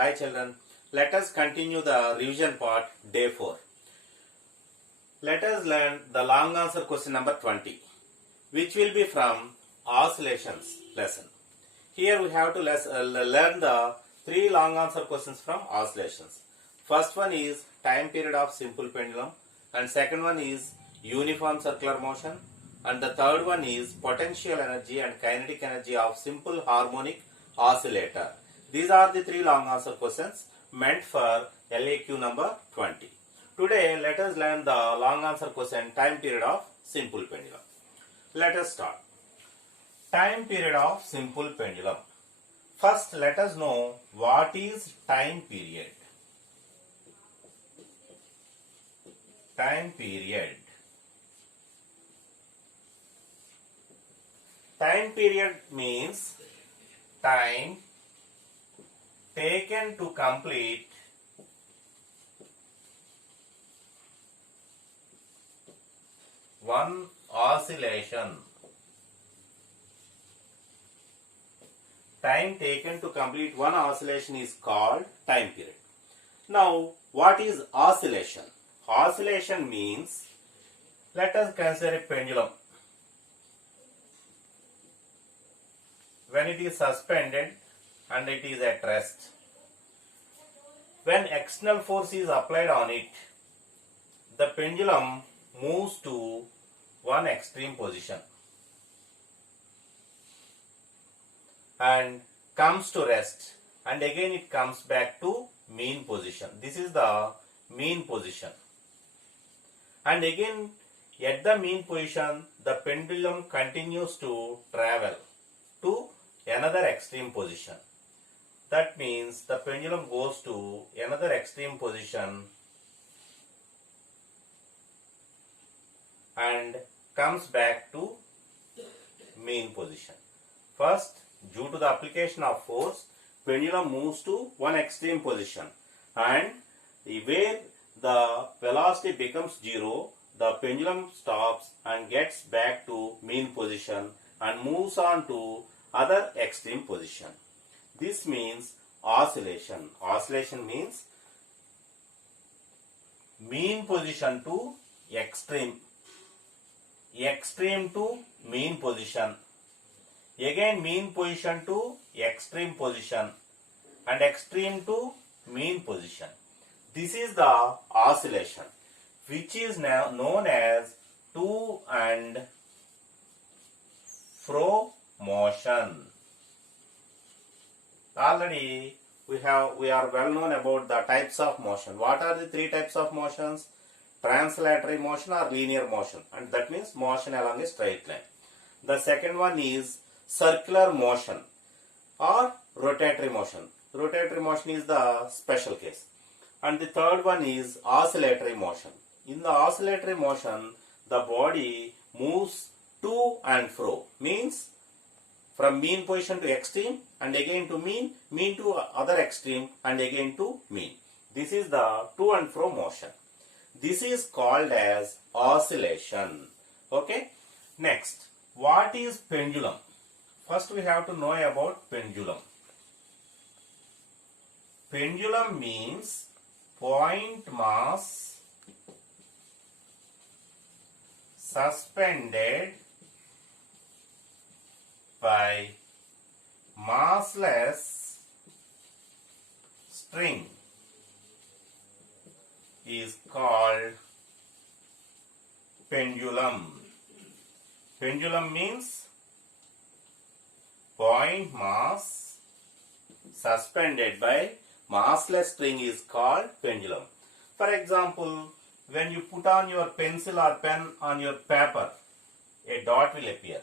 Hi children, let us continue the revision part day 4. Let us learn the long answer question number 20, which will be from oscillations lesson. Here we have to learn the 3 long answer questions from oscillations. First one is time period of simple pendulum, and second one is uniform circular motion, and the third one is potential energy and kinetic energy of simple harmonic oscillator. These are the 3 long answer questions meant for LAQ number 20. Today let us learn the long answer question time period of simple pendulum. Let us start. Time period of simple pendulum. First let us know what is time period. Time period. Time period means time taken to complete one oscillation. Time taken to complete one oscillation is called time period. Now, what is oscillation? Oscillation means, let us consider a pendulum. When it is suspended and it is at rest, when external force is applied on it, the pendulum moves to one extreme position and comes to rest, and again it comes back to mean position. This is the mean position, and again at the mean position the pendulum continues to travel to another extreme position. That means the pendulum goes to another extreme position and comes back to mean position. First, due to the application of force, pendulum moves to one extreme position, and where the velocity becomes 0, the pendulum stops and gets back to mean position and moves on to other extreme position. This means oscillation. Oscillation means mean position to extreme, extreme to mean position, again mean position to extreme position, and extreme to mean position. This is the oscillation, which is now known as to and fro motion. Already we are well known about the types of motion. What are the 3 types of motions? Translatory motion or linear motion, and that means motion along a straight line. The second one is circular motion or rotatory motion. Rotatory motion is the special case. And the third one is oscillatory motion. In the oscillatory motion, the body moves to and fro, means from mean position to extreme and again to mean, mean to other extreme and again to mean. This is the to and fro motion. This is called as oscillation. Okay. Next, what is pendulum? First we have to know about pendulum. Pendulum means point mass suspended by massless string is called pendulum. Pendulum means point mass suspended by massless string is called pendulum. For example, when you put on your pencil or pen on your paper, a dot will appear.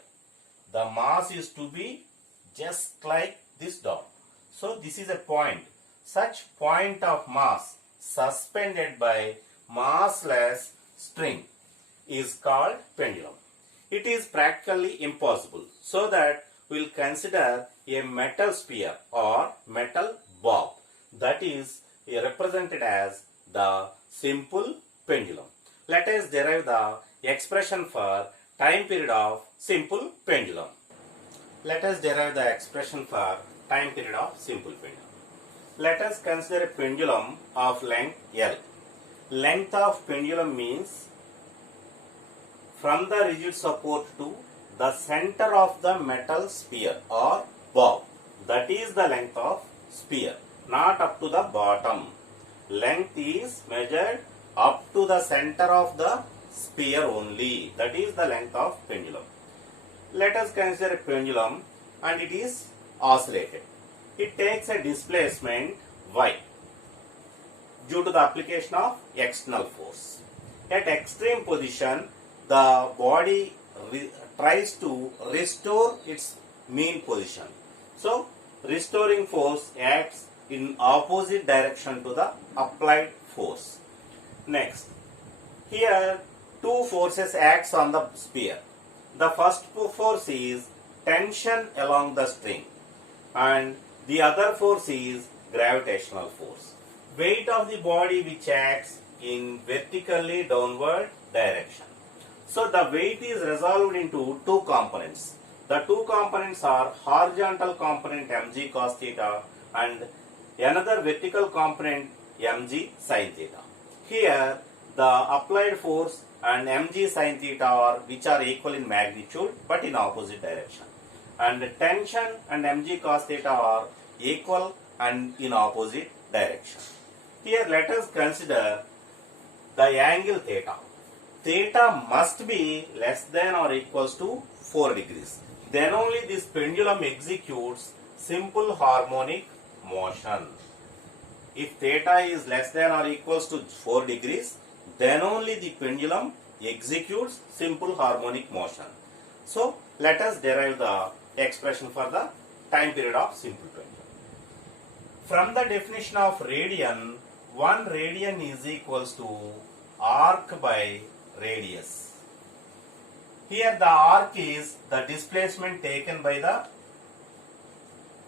The mass is to be just like this dot. So this is a point. Such point of mass suspended by massless string is called pendulum. It is practically impossible, so that we will consider a metal sphere or metal bob, that is represented as the simple pendulum. Let us derive the expression for time period of simple pendulum. Let us derive the expression for time period of simple pendulum. Let us consider a pendulum of length L. Length of pendulum means from the rigid support to the center of the metal sphere or bob. That is the length of sphere, not up to the bottom. Length is measured up to the center of the sphere only. That is the length of pendulum. Let us consider a pendulum and it is oscillated. It takes a displacement y due to the application of external force. At extreme position, the body tries to restore its mean position. So, restoring force acts in opposite direction to the applied force. Next, here two forces acts on the sphere. The first force is tension along the string and the other force is gravitational force. Weight of the body which acts in vertically downward direction. So the weight is resolved into two components. The two components are horizontal component mg cos theta and another vertical component mg sin theta. Here the applied force and mg sin theta are which are equal in magnitude but in opposite direction. And tension and mg cos theta are equal and in opposite direction. Here let us consider the angle theta. Theta must be less than or equals to 4 degrees. Then only this pendulum executes simple harmonic motion. If theta is less than or equals to 4 degrees, then only the pendulum executes simple harmonic motion. So, let us derive the expression for the time period of simple pendulum. From the definition of radian, 1 radian is equals to arc by radius. Here the arc is the displacement taken by the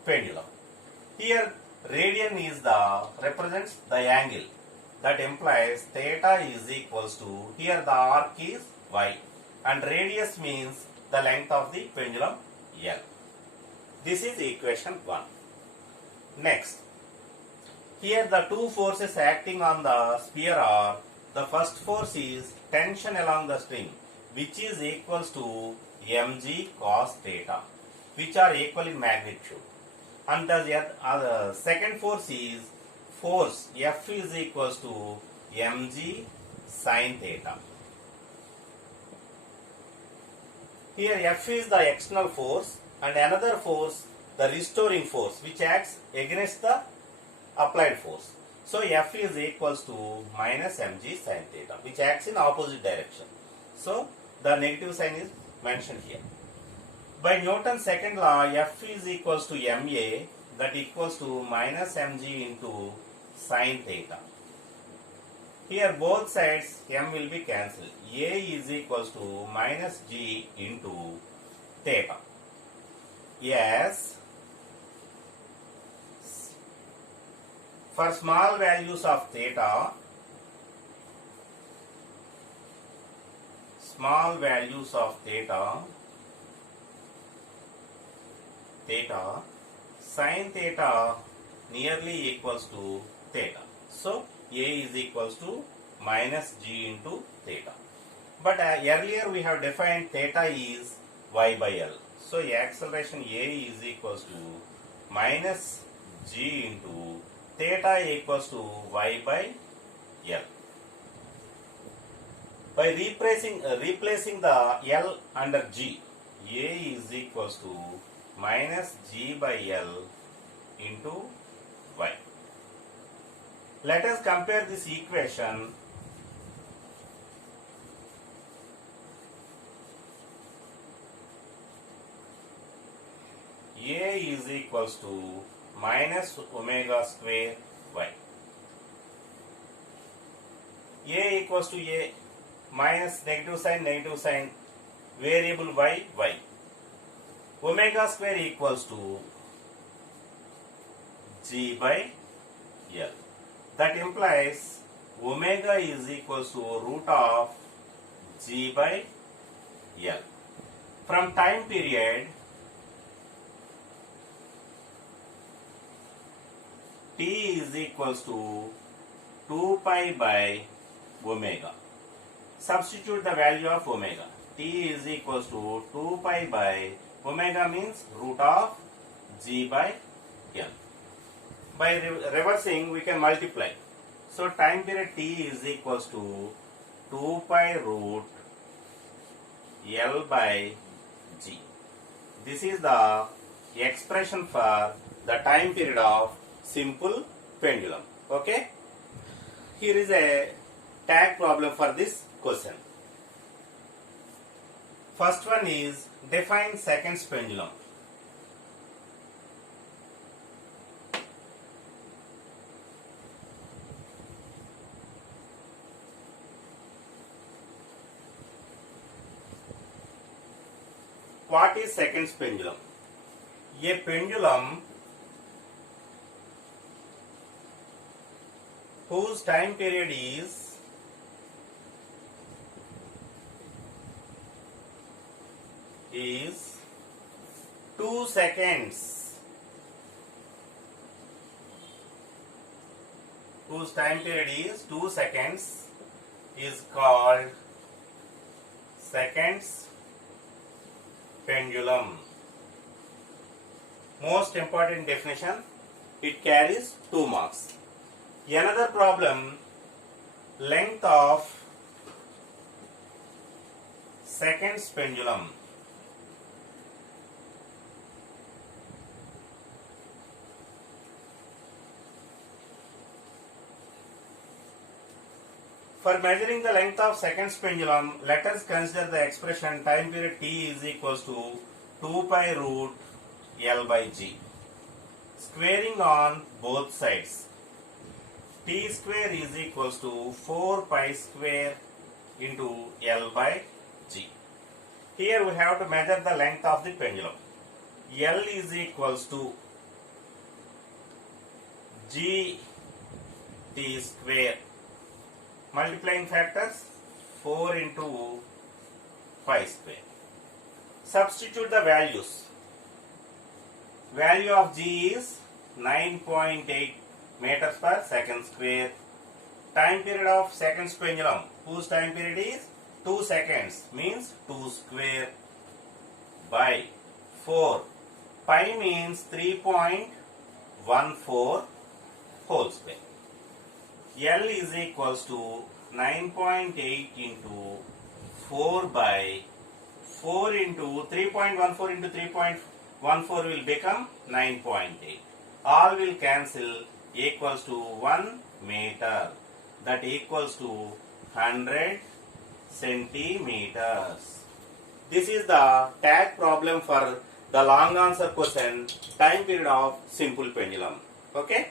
pendulum. Here radian is the represents the angle. That implies theta is equals to, here the arc is y and radius means the length of the pendulum L. This is equation 1. Next, here the two forces acting on the sphere are, the first force is tension along the string which is equals to mg cos theta, which are equal in magnitude. And the second force is force F is equals to mg sin theta. Here F is the external force and another force the restoring force which acts against the applied force. So F is equals to minus mg sin theta which acts in opposite direction. So the negative sign is mentioned here. By Newton's second law, F is equals to ma, that equals to minus mg into sin theta. Here both sides m will be cancelled. A is equals to minus g into theta. Yes, for small values of theta, sin theta nearly equals to theta. So A is equals to minus g into theta. But earlier we have defined theta is y by L. So acceleration A is equals to minus g into theta equals to y by L. By replacing the L under G, A is equals to minus G by L into Y. Let us compare this equation. A is equals to minus omega square Y. A equals to A minus negative sign, variable y, y. Omega square equals to G by L. That implies omega is equals to root of G by L. From time period, T is equals to 2 pi by omega. Substitute the value of omega. T is equals to 2 pi by omega means root of G by L. By reversing we can multiply. So time period T is equals to 2 pi root L by G. This is the expression for the time period of simple pendulum. Okay. Here is a tag problem for this question. First one is define seconds pendulum. What is seconds pendulum? A pendulum whose time period is is 2 seconds, whose time period is 2 seconds, is called seconds pendulum. Most important definition, it carries 2 marks. Another problem, length of seconds pendulum. For measuring the length of seconds pendulum, let us consider the expression time period T is equals to 2 pi root L by G. Squaring on both sides. T square is equals to 4 pi square into L by G. Here we have to measure the length of the pendulum. L is equals to G T square. Multiplying factors 4 into pi square. Substitute the values. Value of G is 9.8 meters per second square. Time period of seconds pendulum, whose time period is 2 seconds, means 2 square by 4. Pi means 3.14 whole square. L is equals to 9.8 into 4 by 4 into 3.14 into 3.14 will become 9.8. All will cancel, equals to 1 meter, that equals to 100 centimeters. This is the tag problem for the long answer question, time period of simple pendulum. Okay.